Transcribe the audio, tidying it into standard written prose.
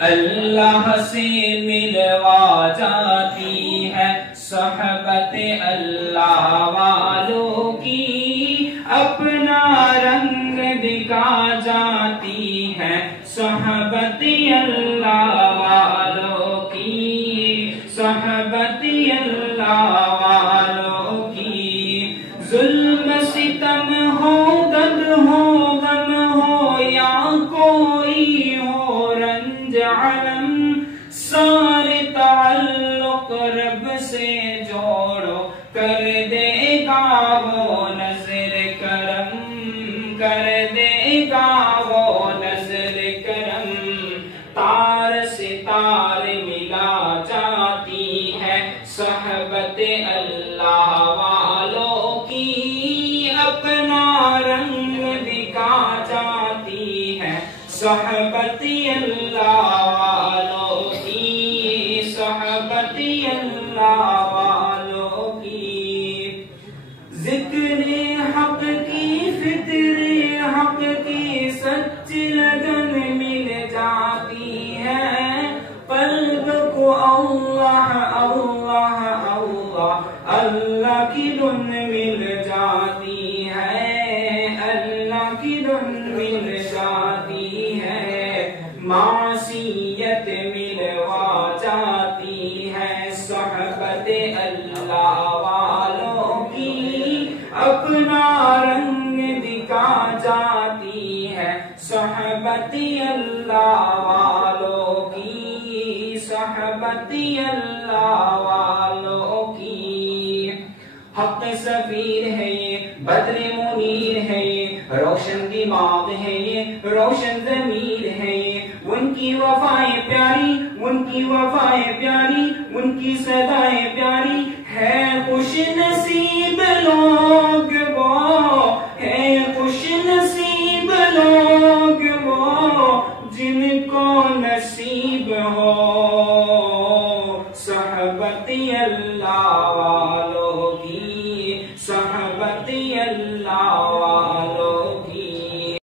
اللہ سے ملوا جاتی ہے صحبت اللہ والوں کی، اپنا رنگ دکھا جاتی ہے صحبت اللہ والوں کی، صحبت اللہ والوں کی۔ ظلم ستم ہو، درد ہو، غم ہو، یا کوئی ہو رنج علم، سارے تعلق رب سے جوڑو، کر دے گا وہ نظر کرم، کر دے گا وہ نظر کرم۔ تار سے تار ملا جاتی ہے صحبت اللہ والوں کی، اپنا رنگ دکھا جاتی ہے صحبت اللہ والوں کی، صحبت اللہ والوں کی۔ ذکر حق کی، فکر حق کی سچ لگن مل جاتی ہے، قلب کو اللہ اللہ اللہ اللہ کی دھن مل جاتی ہے، اللہ کی دھن مل جاتی ہے۔ معصیت ملوا جاتی ہے صحبت اللہ والوں کی، اپنا رنگ دکھا جاتی ہے صحبت اللہ والوں کی، صحبت اللہ والوں کی۔ حق سفیر ہے یہ، بدر منیر ہے یہ، روشن دماغ ہے یہ، روشن ضمیر ہے یہ، ان کی وفائیں پیاری، ان کی وفائیں پیاری، ان کی صدائیں پیاری ہے۔ خوش نصیب لوگ وہ، ہے خوش نصیب لوگ وہ، جن کو نصیب ہو صحبت اللہ والوں کی۔